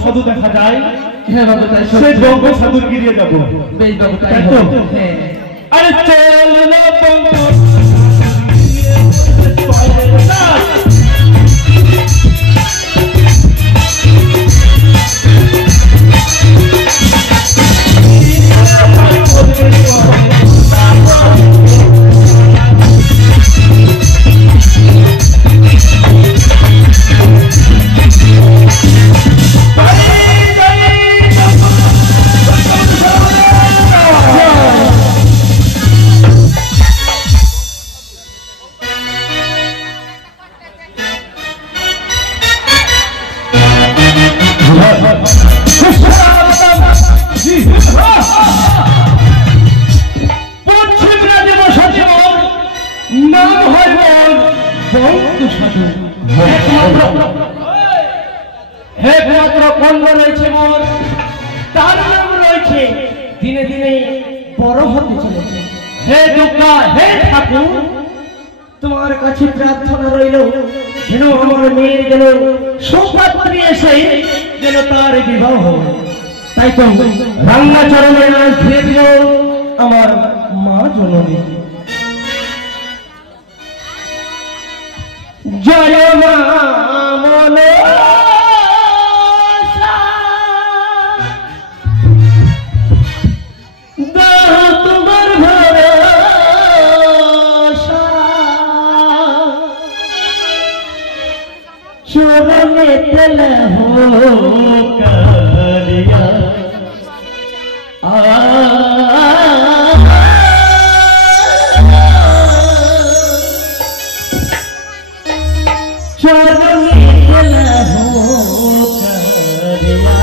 সাধু দেখা যায়। হ্যাঁ বাবা তাই সেই বঙ্গ সাধুর গিরিয়ে যাব। বেশ বাবা তাই তো। হ্যাঁ আরে চল না বঙ্গ দিনে দিনে বড় হতে চলেছে। হে দুর্গা, হে ঠাকুর, তোমার কাছে প্রার্থনা রইল যেন আমার মেয়ের যেন সুপাত্রী এসে যেন তার বিবাহ হয়। তাই তো রান্না চরণে আজ ধীরে ধীরে আমার মা জননী। জয় মা মনে তোমার ভরসা চরণে তেলে হো কালিয়া চরণে তেলে হো কালিয়া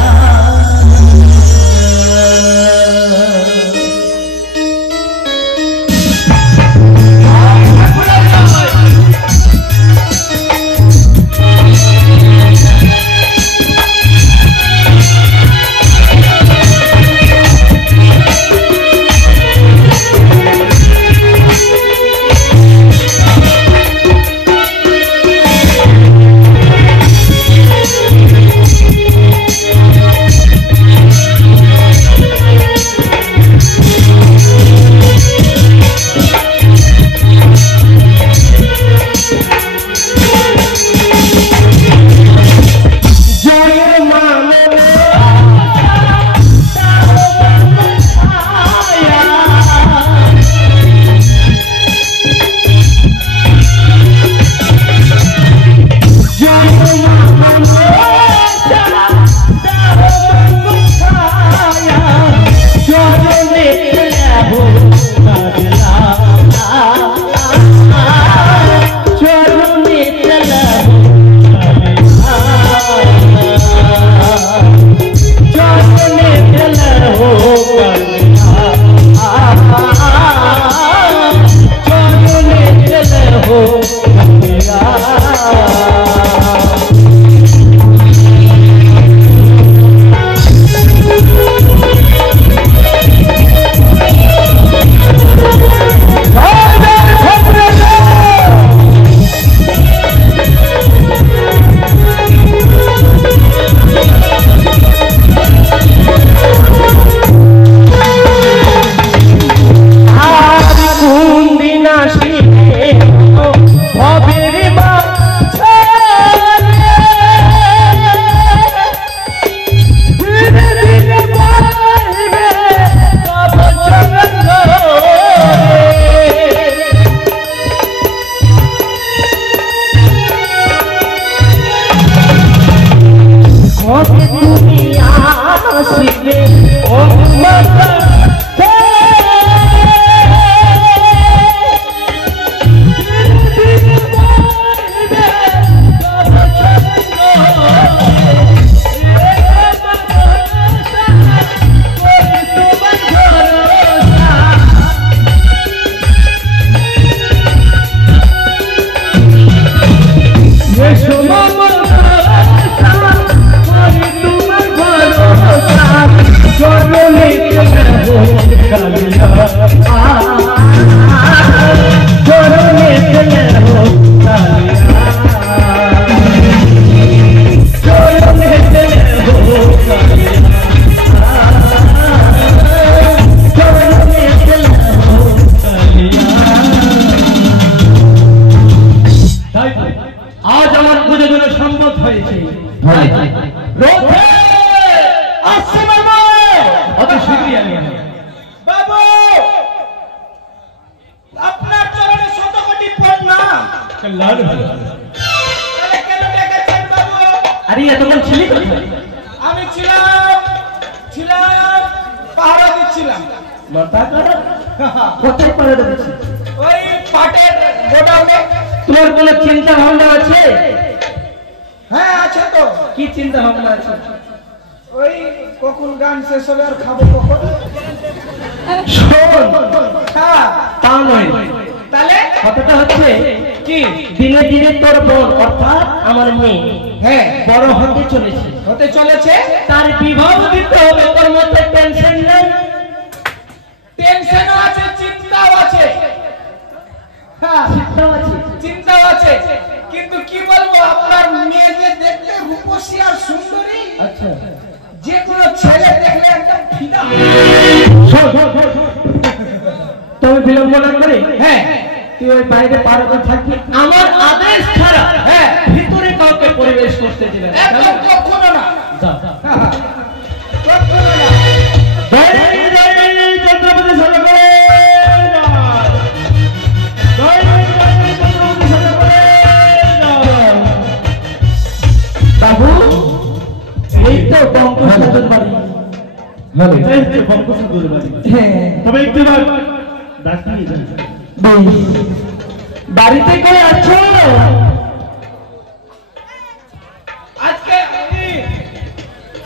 কল্যাণ ভালো। তাহলে কেন ডেকেছেন বাবু? আরে এতক্ষণ ছিলি কোথায়? আমি ছিলাম পাহারা দিচ্ছিলাম। মাথা খারাপ? কোথায় পাহারা দিচ্ছি? ওই পাটের গোডাউনে। তোমার কোনো চিন্তা ভাবনা আছে? হ্যাঁ আছে তো। কি চিন্তা ভাবনা আছে? ওই কখন গান শেষ হবে আর খাবো কখন? শোন, হ্যাঁ তা নয়। তাহলে কথাটা হচ্ছে কি? দিনে দিনে তোর বোন অর্থাৎ আমার মেয়ে হ্যাঁ বড় হতে চলেছে। তার বিবাহ দিতে হবে। তোর মধ্যে টেনশন নেই? টেনশনও আছে, চিন্তাও আছে। হ্যাঁ চিন্তাও আছে, কিন্তু কি বলবো, আপনার মেয়ে যে দেখতে রূপসী আর সুন্দরী, আচ্ছা, যে কোনো ছেলে দেখলে একদম ফিদা। তবে বিলম্ব না করে হ্যাঁ তুই ওই বাইরে পারবে থাকবি, আমার আদেশ ছাড়া হ্যাঁ ভিতরে কাউকে পরিবেশ করতে দিবে না। একদম কখনো না। যা। হ্যাঁ, কখনো না। ছত্রপতি সরকার বাবু, এই তো বঙ্গোপসাগর বাড়ি। বঙ্গোপসাগর বাড়ি। হ্যাঁ, তবে একটু বাড়িতে কই আছো?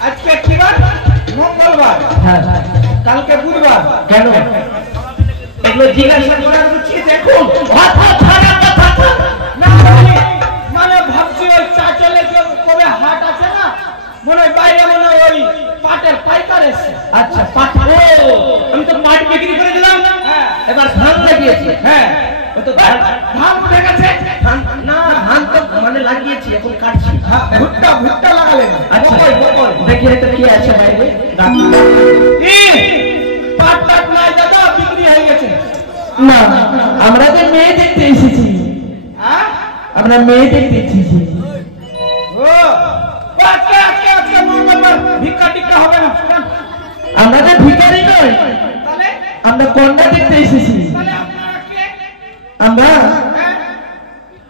আজকে কি বার? মঙ্গলবার। হ্যাঁ, কালকে বুধবার। কেন এগুলো জিজ্ঞাসা করার রুচি দেখুন। না মানে ভাবছি ওই চাচলে কবে হাট আছে না, মনে হয় বাইরে মনে হয় ওই পাটের পাইকার এসছে। আচ্ছা, পাট। ও, আমি তো পাট বিক্রি করে দিলাম। হ্যাঁ এবার ধান লাগিয়েছি। হ্যাঁ ওই তো ধান উঠে গেছে। না, ধান তো মানে লাগিয়েছি, এখন কাটছি। ভুট্টা লাগালেন? আচ্ছা, দেখি এটা কি আছে বাইরে। পাট টাট নাই দাদা, বিক্রি হয়ে গেছে। না, আমরা তো মেয়ে দেখতে এসেছি। হ্যাঁ আমরা মেয়ে দেখতে এসেছি। ও আজকে মঙ্গলবার ভিক্ষা টিক্কা হবে না। আমরা তো ভিখারি নয়, তাহলে আমরা কন্যা দেখতে এসেছি। তাহলে আপনারা কে? আমরা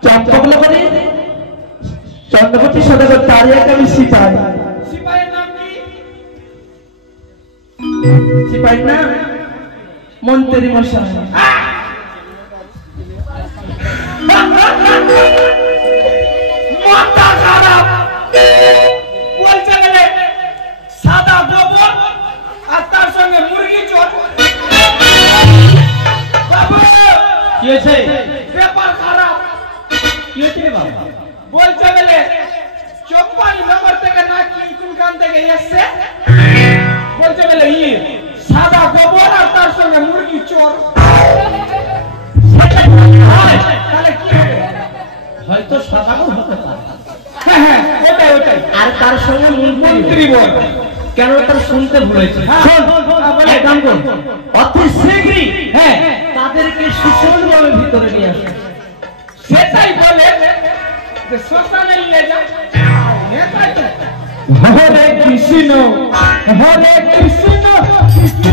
চম্পকনগরে চন্দ্রপতি সদাগর, তারই একটা আমি সিপাহী। সিপাহীর নাম কি? সিপাহীর নাম মন্ত্রী মশাই। মাথা খারাপ বলছে গেলে সাদা গোবর আর তার সঙ্গে মুরগি চট। বাবু কি হয়েছে? ব্যাপার খারাপ। কি হয়েছে রে বাবা? বলছে গেলে চম্পানি নম্বর থেকে না কোনখান থেকে এসছে, বলছে গেলে সাদা গোবর আর তার সঙ্গে মুরগি চোর। তাহলে কি হবে? হয়তো সদাগর হতে পারে। হ্যাঁ ওটাই আর তার সঙ্গে মন্ত্রী বল। কেন তার শুনতে ভুলেছে? এক কাম কর, অতি শীঘ্রই হ্যাঁ তাদেরকে সুসংভাবে ভিতরে নিয়ে আসে। সেটাই বলে যে শ্মশানে নিয়ে যা। হরে কৃষ্ণ হরে কৃষ্ণ কৃষ্ণ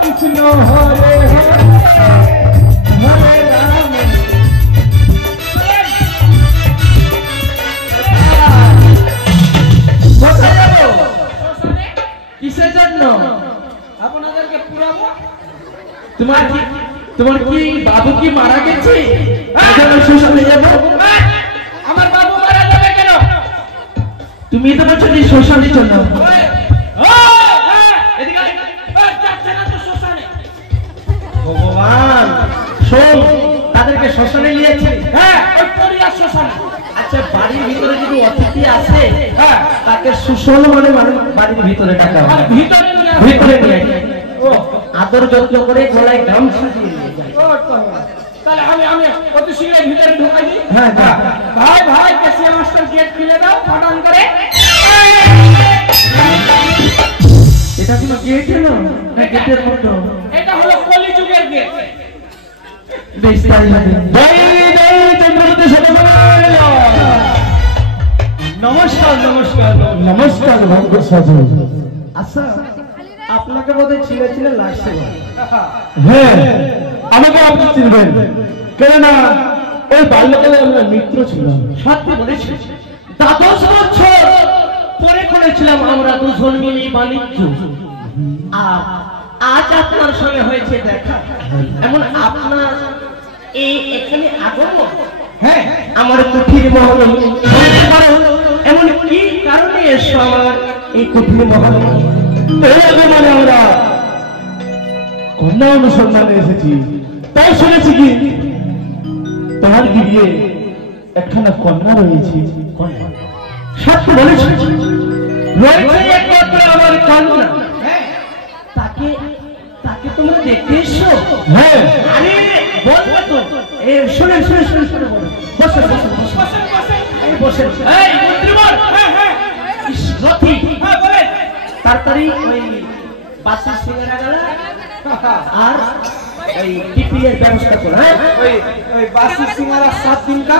কৃষ্ণ হরে হরে রাম। কোথায় যাবো? কিসের জন্য? আপনাদেরকে পুরাবো। তোমার কি বাবু কি মারা গেছে? শ্মশানে যাবো? আমার বাবু মারা যাবে কেন? তুমি তো বলছো যে শ্মশানে চলো। ভগবান, শোন, তাদেরকে শ্মশানে নিয়েছে। হ্যাঁ ওই পরিবার শ্মশানে। আচ্ছা, বাড়ির ভিতরে যদি অতিথি আসে, হ্যাঁ, তাকে সুষল মানে বাড়ির ভিতরে ডাকা হয়। ভিতরে নিয়ে আদর যত্ন করে গলায় গামছা দিয়ে নিয়ে যায়। তাহলে আমি অতি শীঘ্রই ভিতরে ঢুকাই দিই। হ্যাঁ, ভাই কেসিয়া মাস্টার গেট খুলে দাও ফাটান করে। এটা কোনো গেট হলো না গেটের মতো? এটা হলো কলিযুগের গেট। বেশ, তাই হবে। চন্দ্রপতি সদাগর, নমস্কার। নমস্কার আচ্ছা, আপনাকে বোধহয় ছিলে লাগছে। হ্যাঁ, আমাকে আপনি চিনবেন কেন না? ওই বাল্যকালে আমরা মিত্র ছিলাম। সত্যি বলেছি, দ্বাদশ বছর পরে করেছিলাম আমরা দুজন মিলে বাণিজ্য। আর আজ আপনার সঙ্গে হয়েছে দেখা, এমন আপনার এখানে আগমন, হ্যাঁ আমার কুঠির মহল এমন কি কারণে এসো আমার এই কুঠির মহল? মানে আমরা কন্যা অনুসন্ধানে এসেছি, তাই শুনেছি কি তোমার গিয়ে একখানা কন্যা রয়েছে। সত্য বলেছি, রয়েছে একমাত্র আমার কন্যা। তাকে তাকে তোমরা দেখতে এসো? হ্যাঁ। আরে বলবে তো, শুনে শুনে শুনে শুনে বসে বসে বসে বসে বসে এই মন্ত্রীবর, হ্যাঁ হ্যাঁ রথি, হ্যাঁ বলে তাড়াতাড়ি ওই বাসের সিঙ্গারা গেলা আর এই টিফিনের ব্যবস্থা করো। হ্যাঁ ওই বাসি সিঙ্গারা 7 দিন কা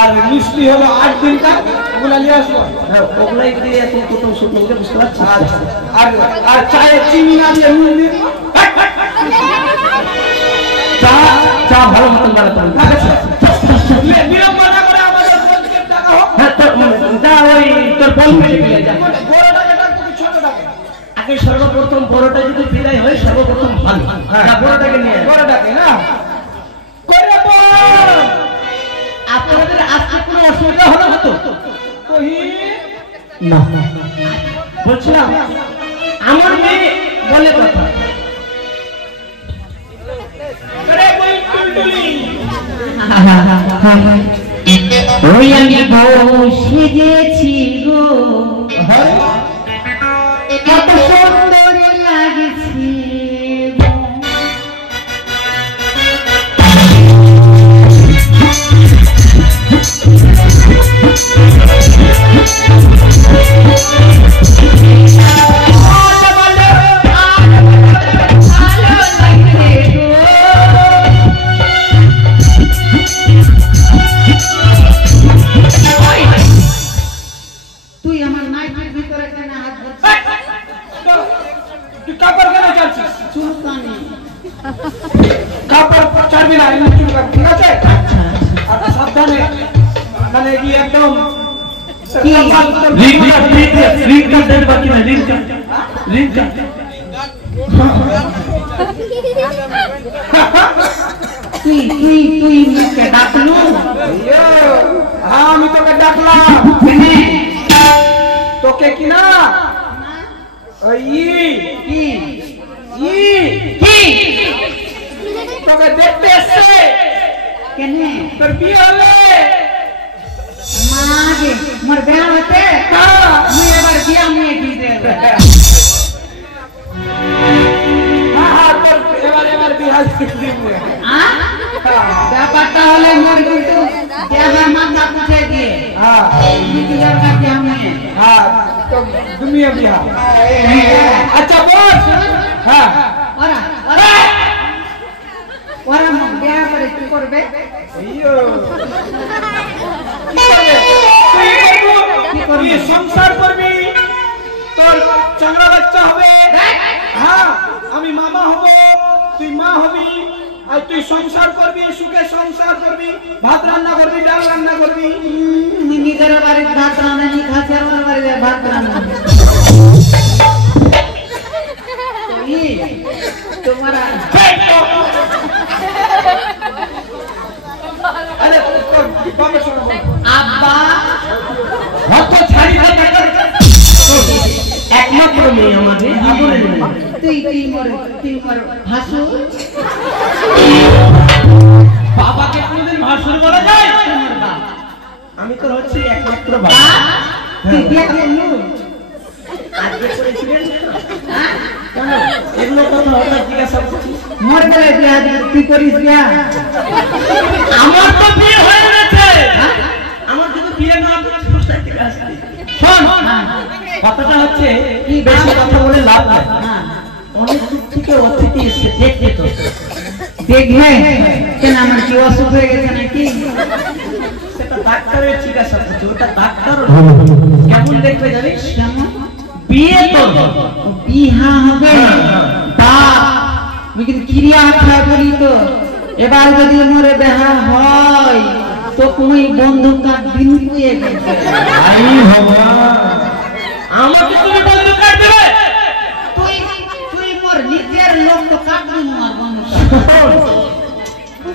আর মিষ্টি হলো 8 দিন কা, ওগুলা নিয়ে আসবো। হ্যাঁ ওগুলাই দিয়ে এত কত শুকনো বুঝতে পারছি। আর আর চায়ে চিনি না দিয়ে নুন দিন। চা চা ভালো মতন বানাতে হবে। বিলম্ব না করে আমাদের বন্ধুকে টাকা হোক। হ্যাঁ তোর যা ওই তোর বন্ধু নিয়ে যা। বড় টাকাটা তুমি ছোট টাকা আগে সর্বপ্রথম বড়টা যদি বিদায় হয় সর্বপ্রথম ভালো। হ্যাঁ বড়টাকে নিয়ে বড়টাকে না করে আপনাদের আজকে কোনো অসুবিধা হলো হতো কহি না? বলছিলাম আমার মেয়ে বলে কথা করে বই টুলটুলি ওই আমি বউ সেজেছি গো, কত সুন্দর লাগছে। তুই আমার নাইটের ভিতরে কেন হাত তুই কাপড় কেন চাচ্ছিস? চুলকানি কাপড় ছাড়বি না, এমনি চুলকা, ঠিক আছে? আর সাবধানে মানে কি একদম রিংটা দেন বাকি না, রিংটা রিংটা তুই তুই তুই মুখে ডাকলু। হ্যাঁ আমি তোকে ডাকলাম, তোকে কি না ওই কি কি তোকে দেখতে এসছে। কেন তোর বিয়ে হলে মাগে মোর বিয়া হতে মুই এবার বিয়া নিয়ে দিতে তোর এবার বিয়ে দিবে। ব্যাপারটা হলে মোর কিন্তু দেহা মাথা উঠে দিয়ে নিজের কাছে আমি তো দুনিয়া বিয়া। আচ্ছা বস। হ্যাঁ ওরা ওরা ওরা মোর বিয়া করে কি করবে? তুই সংসার করবি, তোর চাংড়া বাচ্চা হবে। হ্যাঁ আমি মামা হব, তুই মা হবি, আর তুই সংসার করবি, সুখে সংসার করবি, ভাত রান্না করবি, ডাল রান্না করবি। নিজের বাড়ির ভাত রান্না খাচ্ছে, আমার বাড়ির ভাত রান্না তোমার আব্বা একমাত্র মেয়ে আমাদের আদরের মেয়ে। তুই মোর ভাসুর। বাবাকে কোনদিন ভাসুর বলা যায়? আমি তো হচ্ছে একমাত্র বাবা। তুই বিয়ে করলু? আজকে করেছিলেন কেন এগুলো কথা হঠাৎ জিজ্ঞাসা করছিস? মোর বেলায় বিয়া দিবি, তুই করিস বিয়া? আমার তো বিয়ে হয়ে গেছে। আমার যদি বিয়ে না হতো সুস্থায় থেকে আসতে। শোন কথাটা হচ্ছে কি, বেশি কথা বলে লাভ নাই। অনেক দূর থেকে অতিথি এসে দেখতে তো দেখবে কেন আমার কি অসুখ হয়ে গেছে নাকি? সেটা ডাক্তারের জিজ্ঞাসা করছে, ওটা ডাক্তার কেমন দেখবে জানিস? কেমন বিয়ে তো বিহা হবে? তা আমি কিন্তু ক্রিয়া খাই বলি তো এবার যদি মোরে বেহা হয় তো তুমি বন্ধু কাট দিন কুয়ে গেছে আই ভগবান আমাকে তুমি বন্ধু কাট দেবে তুই তুই মোর নিজের লোক তো কাট দিন মোর বন্ধু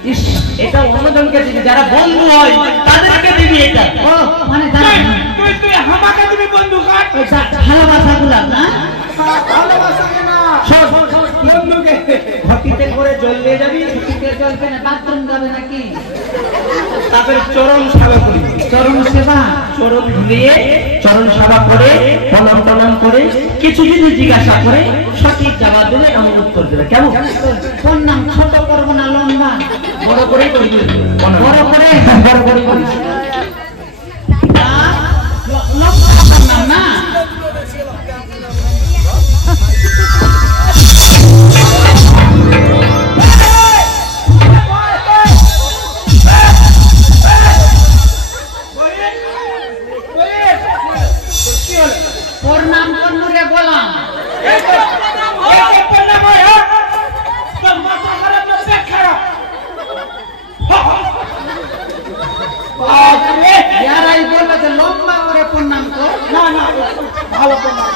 ইস এটা অন্যজনকে দিবি যারা বন্ধু হয় তাদেরকে দিবি এটা ও মানে তুই তুই আমাকে দিবি বন্ধু কাট ভালোবাসা গুলা না ভালোবাসা না বন্ধুকে ঘটিতে করে জল নিয়ে যাবি ঘটিতে জল কেন বাথরুম যাবে নাকি তারপরে চরণ সেবা করি চরণ সেবা চরণ ধুয়ে চরণ সেবা করে প্রণাম প্রণাম করে কিছু যদি জিজ্ঞাসা করে সঠিক জবাব দেবে আমি উত্তর দেবে কেমন কোন নাম ছোট করবো না লম্বা বড় করে করি বড় করে বড় করে করি লম্বা নাম না ওর নাম কন্নুরে বললাম याराई बोलबे तो लंबा करे प्रणाम को না না ভালো প্রণাম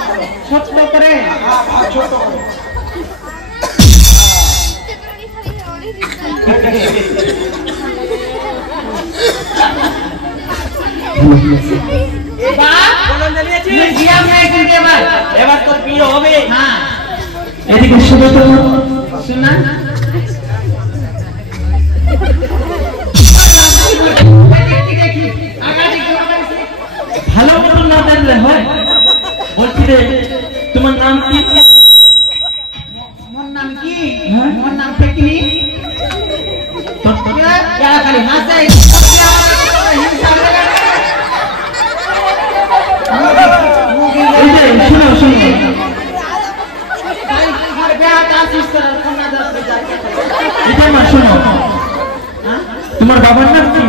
ছোট করে ছোট করে প্রণাম জানিয়েছি জিয়া में करके बात এবার তোর বিয়ে হবে हां এদিকে শুনো তো सुना ভালো মতো না জানলে হয় বলছি রে তোমার নাম কি मोर नाम की हाँ? मोर नाम फेकनी क्या खाली हंसे এই যে শুনো শুনো এটা মা শুনো তোমার বাবার নাম কি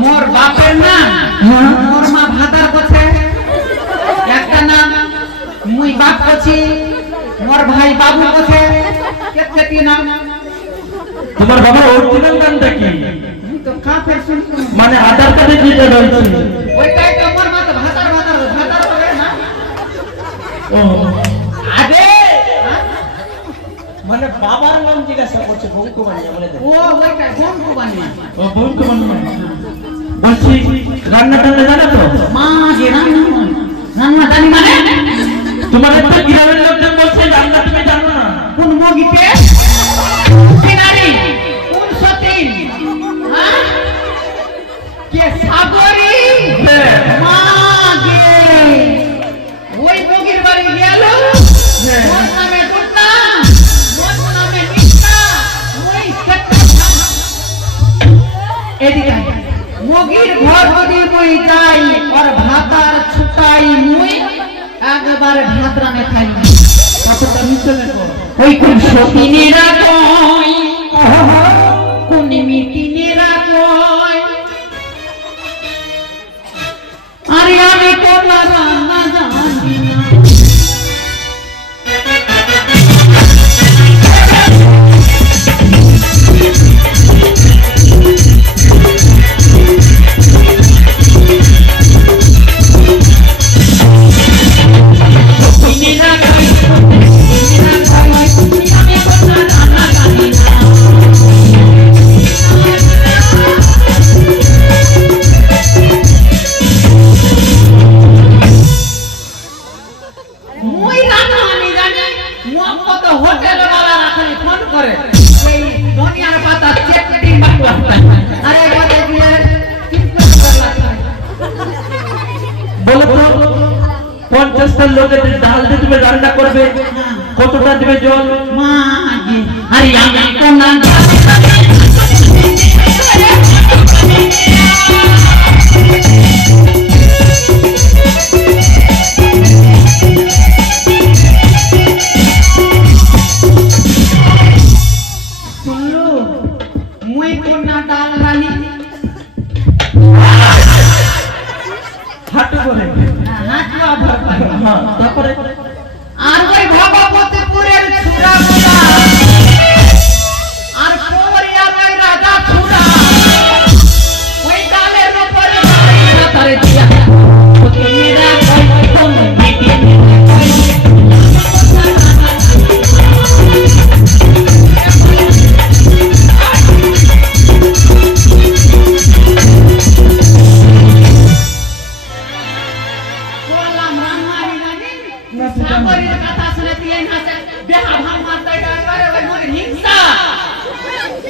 मोर बापेर नाम हाँ? मोर मा भातार कछे একটা নাম মুই বাপ কছি মোর ভাই বাবু কছে কেতে নাম তোমার বাবার অরিজিনাল নামটা কি মুই তো কাফের শুনি মানে আধার কার্ডে যেটা রয়েছে ওইটাই তো মোর মা তো ভাতার করে না ও আরে মানে বাবার নাম জিজ্ঞাসা করছে বঙ্কু বানিয়া বলে দেয় ও ওইটাই বন্ধু বানিয়া ও বঙ্কু বানিয়া বলছি রান্না টান্না জানো তো মা যে রান্না জানি মানে তোমার একটা গ্রামের লোকজন বলছে রান্না তুমি জানো না কোন মুগিতে নারী কোন সতীন হ্যাঁ কে সাগরি মা গে ওই মুগির বাড়ি গেল মোর নামে দুটা মোর নামে নিষ্ঠা ওই সেটা এদিকে মুগির ঘর যদি মুই যাই আর ভাতার ছুটাই মুই একবার ভাত রানে খাই কতটা মিশনে কর ওই কোন সতীনেরা কই কোন মিটিনেরা কই আরে আমি কোন রান্না জানি না মুই রান্না আমি জানি মুআ তো হোটেল वाला রাখলি ফোন করে এই দুনিয়ার পাতা চেপটি বাকলা আরে বলে দিয়ে কিস করলা বলো তো 50টা লোকের ডাল দিয়ে তুমি রান্না করবে কতটা দিবে জল মা গে আরে আমি কোন सुनलो मुई कोन डाल रानी হাঁটু করে হাতवा भर पाई হ্যাঁ তারপরে আর ওই ভগবতীপুরের ছুরাগুলা সাগরের কথা শুনে তুই এই হাসে বেহা ভাঙ মারতে করে ওই মনে হিংসা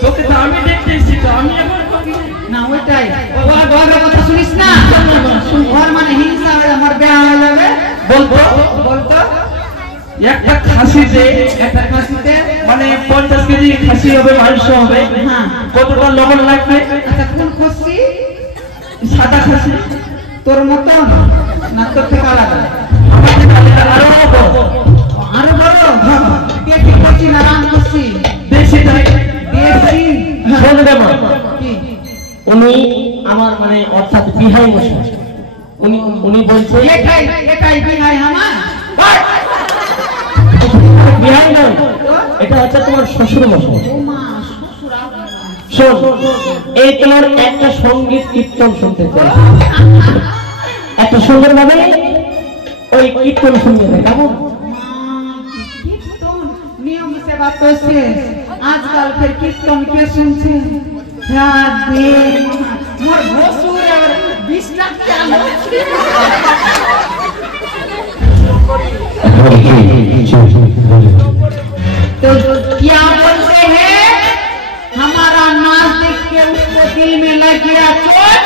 তোকে তো আমি দেখতেছি তো আমি এমন করি না ওইটাই ওর কথা শুনিস না ওর মানে হিংসা হয়ে আমার বেহা হয়ে যাবে বলতো একটা খাসিতে মানে 50 কেজি খাসি হবে মাংস হবে হ্যাঁ কতটা লবণ লাগবে আচ্ছা কোন খুশি সাদা খাসি তোর মতন না তোর থেকে আলাদা আরো বড় পেটি করছি না রান করছি দেশি তাই দেশি শোন রে মা কি উনি আমার মানে অর্থাৎ বিহাই মশাই উনি বলছে এটাই বিহাই আমার বিহাই নয় এটা হচ্ছে তোমার শ্বশুর মশাই ও মা শ্বশুর আবার শোন এই তোমার একটা সঙ্গীত কীর্তন শুনতে চাই একটা সুন্দর ভাবে ওই কীর্তন শুনতে কেমন कीर्तन नियम से बात तो से आजकल फिर कीर्तन के सुनते राधे मोर भोसुर और 20 लाख क्या तो क्या बोलते हैं हमारा नाच देख के उसको दिल में लग गया चोट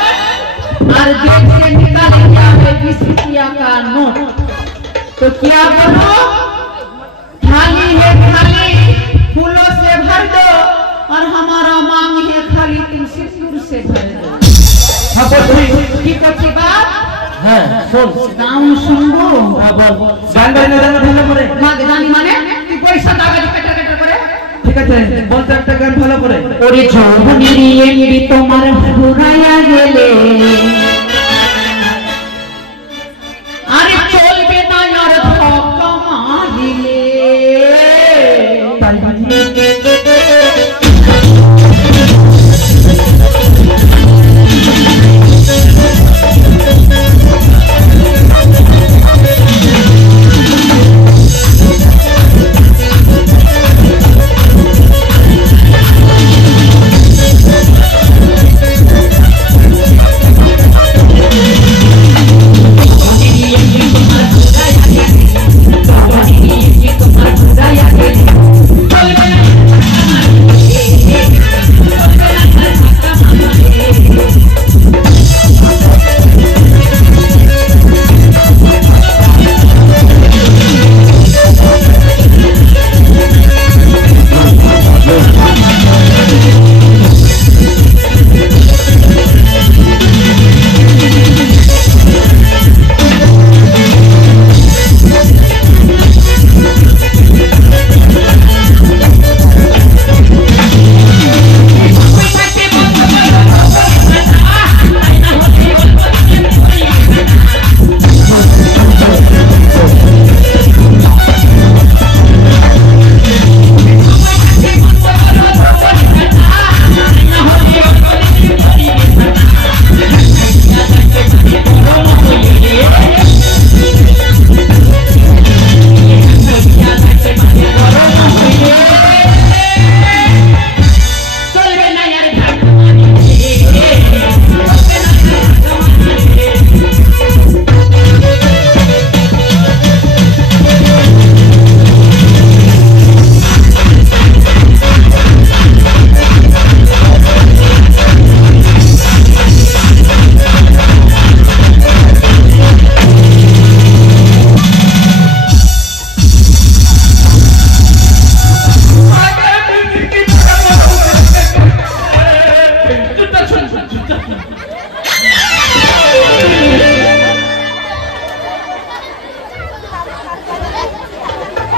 और जेब से निकल गया है 20 रुपया का नोट तो क्या बोलो थाली है खाली फूलों से भर दो और हमारा मांग है खाली तुम सिंदूर से भर दो हाँ बोल की कच्ची बात হ্যাঁ শোন गाँव सुनबो গান গাইলে গান ভালো করে माँ गानी माने तू पैसा दागा दी कटर कटर करे ঠিক আছে বলতে একটা গান ভালো করে ওরে যৌবনেরই এমনি তোমার ফুরাইয়া গেলে আরে চলবে না আর ধক্কা মারিলে তাই বাজি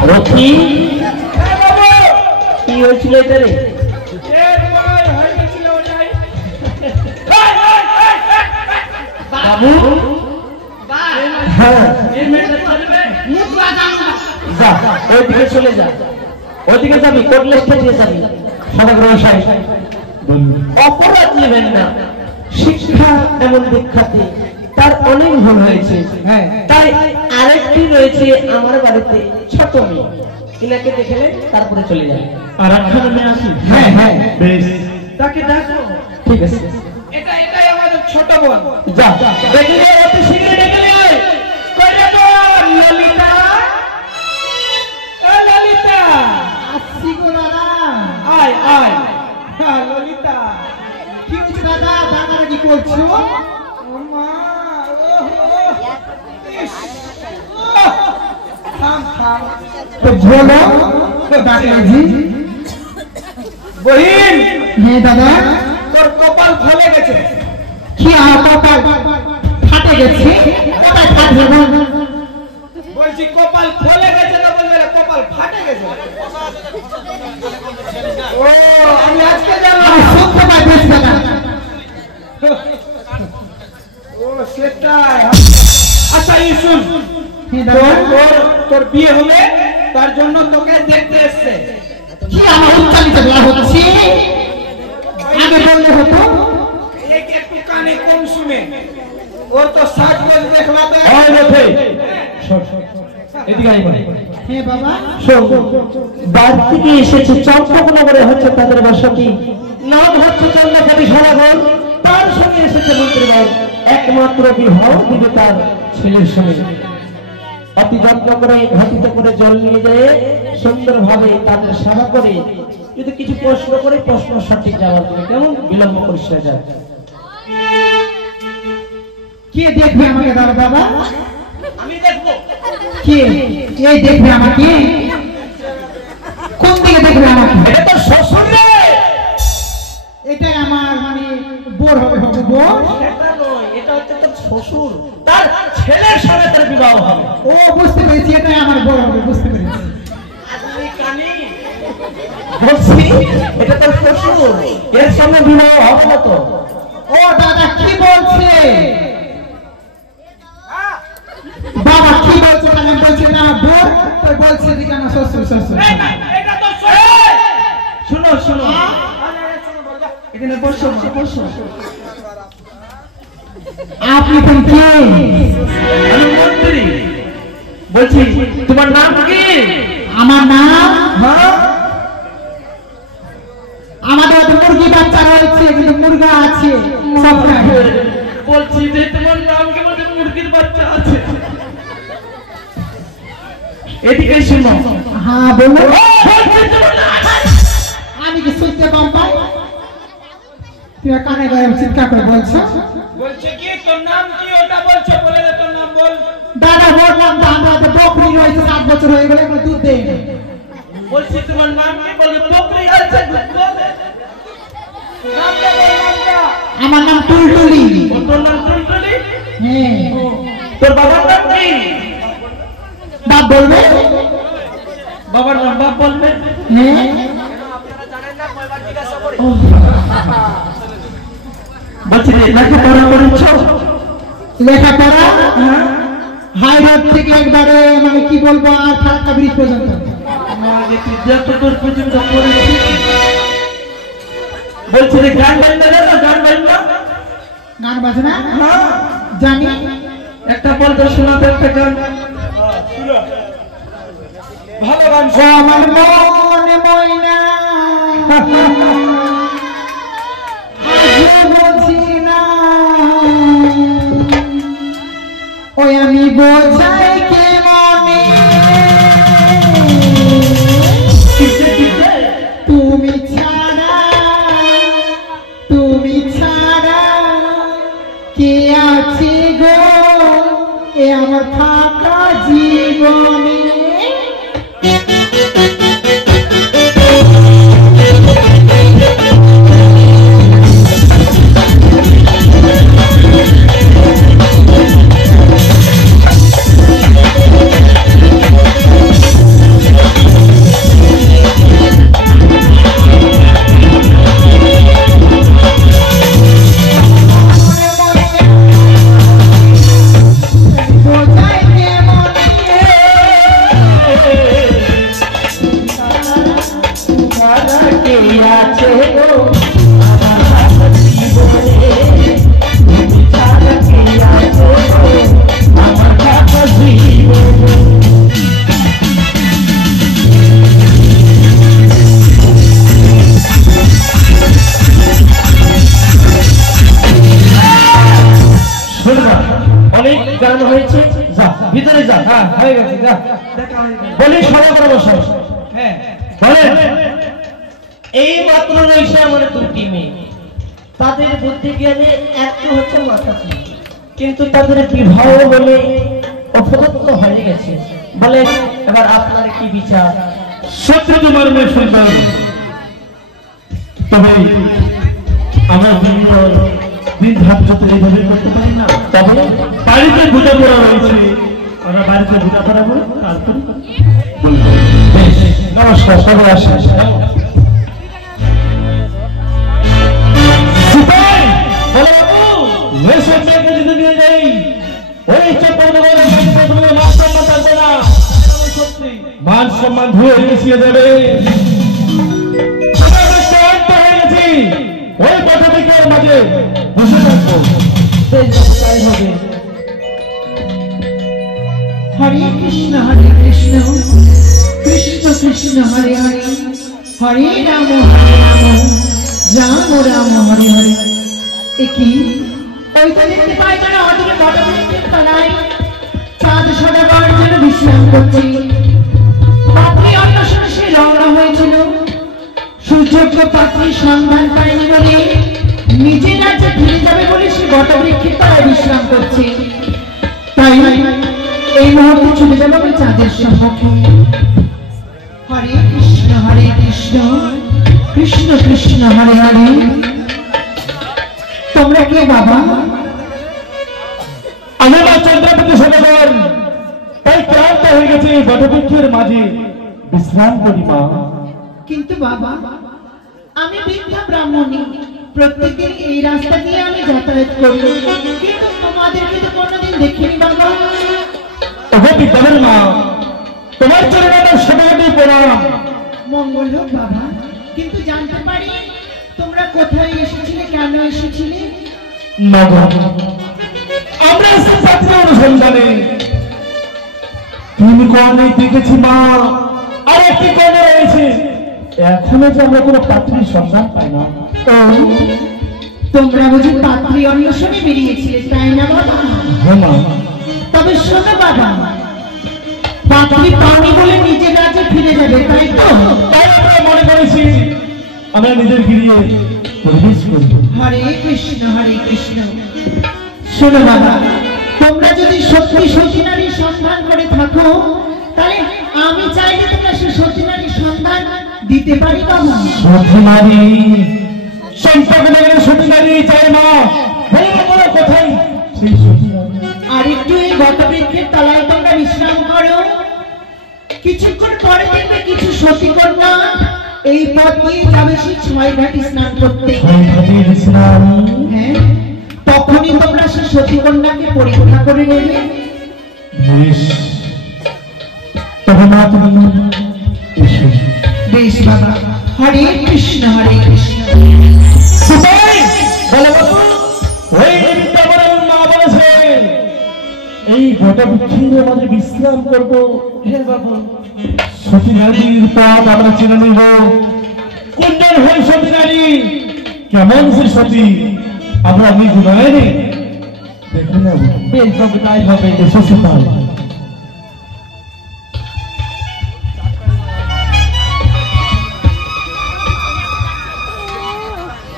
রকি কি হয়েছিল এটা রে বাবু হ্যাঁ এই মেয়েটা চলবে মুখ বাজানো যা ওইদিকে চলে যা ওইদিকে যাবি কোটলেসটা দিয়ে যাবি সদাগর মশাই অপরাধ নেবেন না শিক্ষা এমন বিখ্যাতি তার অনেক ভুল হয়েছে হ্যাঁ তাই আরেকটি রয়েছে আমার বাড়িতে ছোট মেয়ে কিনাকে দেখলে তারপরে চলে যাবে আর একটা মেয়ে আছে হ্যাঁ হ্যাঁ বেশ তাকে দেখো ঠিক আছে এটাই আমাদের ছোট বোন যা দেখলে অতি শীঘ্র দেখলে কই রে বোন ললিতা থাম। তো বলো ডাকলাজি। বহিন, হ্যাঁ দাদা। তোর কপাল ফলে গেছে। কি আমার কপাল ফাটে গেছে? কোথায় ফাটবে বল? বলছি কপাল ফলে গেছে না বলবে কপাল ফাটে গেছে? ও আমি আজকে জানলাম। আমি শুনতে পাই বেশ দাদা। ও সেটাই। আচ্ছা এই শুন, হ্যাঁ দাদা। তোর বিয়ে হবে তার জন্য তোকে দেখতে এসছে। কি আমার উচ্চারিত বলা হচ্ছে? আগে বললে হতো। একটু কানে কম শুনে, ওর তো 60 বছর দেখলাতে। হয় বটে। এদিকে আয় ভাই। হ্যাঁ বাবা। শোন, বাড়ি থেকে এসেছে চম্পকনগরে হচ্ছে তাদের বসতি, নাম হচ্ছে চন্দ্রকালী সদাগর। তার সঙ্গে এসেছে মন্ত্রীগণ, একমাত্র বিবাহ দিবে তার ছেলের সঙ্গে। অতি যত্ন করে ঘটিত করে জল নিয়ে যায়, সুন্দরভাবে তাদের সেবা করে, যদি কিছু প্রশ্ন করে প্রশ্ন সঠিক জবাব দেবে, কেমন বিলম্ব করিস না যা। কে দেখবে আমাকে দাদা বাবা? আমি দেখবো। কে? এই দেখবে আমাকে? কোন দিকে দেখবে আমাকে? এটা তো শ্বশুর রে। এটাই আমার মানে বোর হবে হবে বোর। এটা নয়, এটা হচ্ছে তোর শ্বশুর, তার ছেলের সঙ্গে তার বিবাহ হবে। ও বুঝতে পেরেছি, এটাই আমার বোর হবে, বুঝতে পেরেছি। আপনি কানি বলছি, এটা তোর শ্বশুর, এর সঙ্গে বিবাহ হবে না তো। ও দাদা কি বলছে? বাবা কি বলছে? আমি বলছি এটা আমার বোর, তো বলছে যে আমার শ্বশুর শ্বশুর। এটা তো শ্বশুর। শুনো শুনো, এখানে বসো বসো। আপনি কোন কে? আমি মন্ত্রী বলছি, তোমার নাম কি? আমার নাম, হ্যাঁ, আমাদের তো মুরগি বাচ্চা রয়েছে, কিন্তু মুরগা আছে সব খায়। বলছি যে তোমার নাম কি? বলছে মুরগির বাচ্চা আছে। এদিকে শুনো। হ্যাঁ বলো। বলছি তোমার নাম। আমি কি শুনতে কম পাই? তুমি কানে গায়ে চিৎকার করে বলছো? বলছে কি তোর নাম কি? ওটা বলছে, বলে দে তোর নাম বল। দাদা বললাম তো আমরা তো বকরি রয়েছে, 7 বছর হয়ে গেলে আমরা দুধ দেই না। বলছি তোমার নাম কি? বলে বকরি আছে, দুধ দেবে। নামটা বল, নামটা। আমার নাম টুলটুলি। তোর নাম টুনটুনি? হ্যাঁ। তোর বাবার নাম কি? বাপ বলবে? বাবার নাম বাপ বলবে। হ্যাঁ। বলছি লেখাপড়া করেছ? লেখাপড়া হাই রোড থেকে একবারে মানে কি বলবো আর ফারাক্কা ব্রিজ পর্যন্ত। যতদূর পর্যন্ত করেছি। বলছি যে গান বাজনা জানো? গান বাজনা? গান বাজনা হ্যাঁ, জানি। একটা বলতে শোনাতে একটা গান। ভালো গান ও আমার মন ময়না আজও বুঝি না, ওই আমি বোঝাই কে মনে, তুমি ছাড়া কে আছে গো এ আমার ফাঁকা জীবনে। অনেক গান হয়েছে, যা ভিতরে যা। হ্যাঁ হয়ে গেছে, যা। বলি সদাগর মশাই, হ্যাঁ বলেন এই মাত্র রয়েছে আমাদের দুটি মেয়ে, তাদের বুদ্ধি জ্ঞানে একটু হচ্ছে মাথা ছিল, কিন্তু তাদের বিবাহ বলে অপদত্ত হয়ে গেছে। বলে এবার আপনার কি বিচার? সত্য তোমার মেয়ে সন্তান, তবে আমরা দিন ধার্য তো এইভাবে করতে পারি না। তবে বাড়িতে ভূতা পড়া রয়েছে, আমরা বাড়িতে ভূতা পড়া করে কাজ করি। নমস্কার, সবাই আসেন। নিয়ে যাই ওই মান সম্মান ধুয়ে মিশিয়ে দেবে। ওই পথবিকের মাঝে বসে থাকবো। হরে কৃষ্ণ কৃষ্ণ কৃষ্ণ হরে হরে, হরে রাম রাম রাম হরে হরে। একই ওই তো দেখতে পাই যেন অদূরে বটবৃক্ষের তলায় চাঁদ সদাগর যেন বিশ্রাম করছে। পাত্রী অন্বেষণে সে রওনা হয়েছিল, সুযোগ্য পাত্রীর সন্ধান পায়নি বলে নিজের রাজ্যে ফিরে যাবে বলে সে বটবৃক্ষের তলায় বিশ্রাম করছে। তাই এই মুহূর্তে চলে যাবো আমি চাঁদের সম্মুখে। হরে কৃষ্ণ কৃষ্ণ কৃষ্ণ হরে হরে। তোমরা কে বাবা? আমি মা চন্দ্রপতি সদাগর, তাই ক্লান্ত হয়ে গেছে বটবৃক্ষের মাঝে বিশ্রাম করি মা। কিন্তু বাবা আমি বৃদ্ধা ব্রাহ্মণী, প্রত্যেকদিন এই রাস্তা দিয়ে আমি যাতায়াত করি, কিন্তু তোমাদেরকে তো কোনোদিন দেখিনি বাবা। ওগো বিদ্যাধর মা, তোমার চরণে আমার সদাগর প্রণাম। মঙ্গল হোক বাবা, কিন্তু জানতে পারি তোমরা কোথায় এসেছিলে, কেন এসেছিলে? আমরা এসেছি পাত্র অনুসন্ধানে। তিন কোণে দেখেছি মা, আর একটি কোণে রয়েছে, এখনো যে আমরা কোনো পাত্রীর সন্ধান পাই না। তোমরা বুঝি পাত্রী অন্বেষণে বেরিয়েছিলে, তাই না বাবা? হ্যাঁ মা। তবে শোনো বাবা, পাত্রী পাওনি বলে নিজের রাজ্যে ফিরে যাবে, তাই তো? তাই আমরা মনে করেছি আমরা নিজের গিরিয়ে প্রবেশ করব। হরে কৃষ্ণ শোনো বাবা, তোমরা যদি সত্যি সতী নারীর সন্ধান করে থাকো, তাহলে আমি চাইলে তোমরা সেই সতী নারীর সন্ধান দিতে পারি বাবা। সতী নারী সম্পর্কে সতী নারী চাই মা, কোথায় সেই সতী নারী? আর একটু এই বটবৃক্ষের তলায় তোমরা বিশ্রাম করো, কিছুক্ষণ পরে দেখবে কিছু সতী কন্যা এই পথ দিয়ে যাবে সেই 6 ঘাটে স্নান করতে। হ্যাঁ, তখনই তোমরা সেই সতী কন্যাকে পরীক্ষা করে নেবে। তবে মা তুমি এসো। বেশ বাবা। হরে কৃষ্ণ এই বটবৃক্ষের মাঝে বিশ্রাম করবো। হে বাবু, সতী নারীর পথ আমরা চিনে নেব। কুণ্ডল হয় সতী নারী, কেমন সে সতী আমরা নিজ নয়নে দেখে নেব। বেশ বাবু, তাই হবে। এসেছে তাই।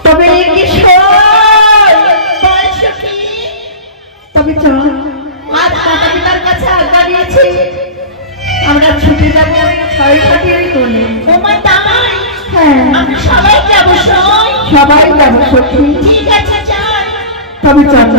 তবে তবে চল, আজ মাতা পিতার কাছে আজ্ঞা দিয়েছি, আমরা ছুটে যাবো 6 ঘাটের কোণে। তোমার তাই? হ্যাঁ, আমরা সবাই যাবো। সবাই যাবো সখী। ঠিক আছে, চল। তবে চল।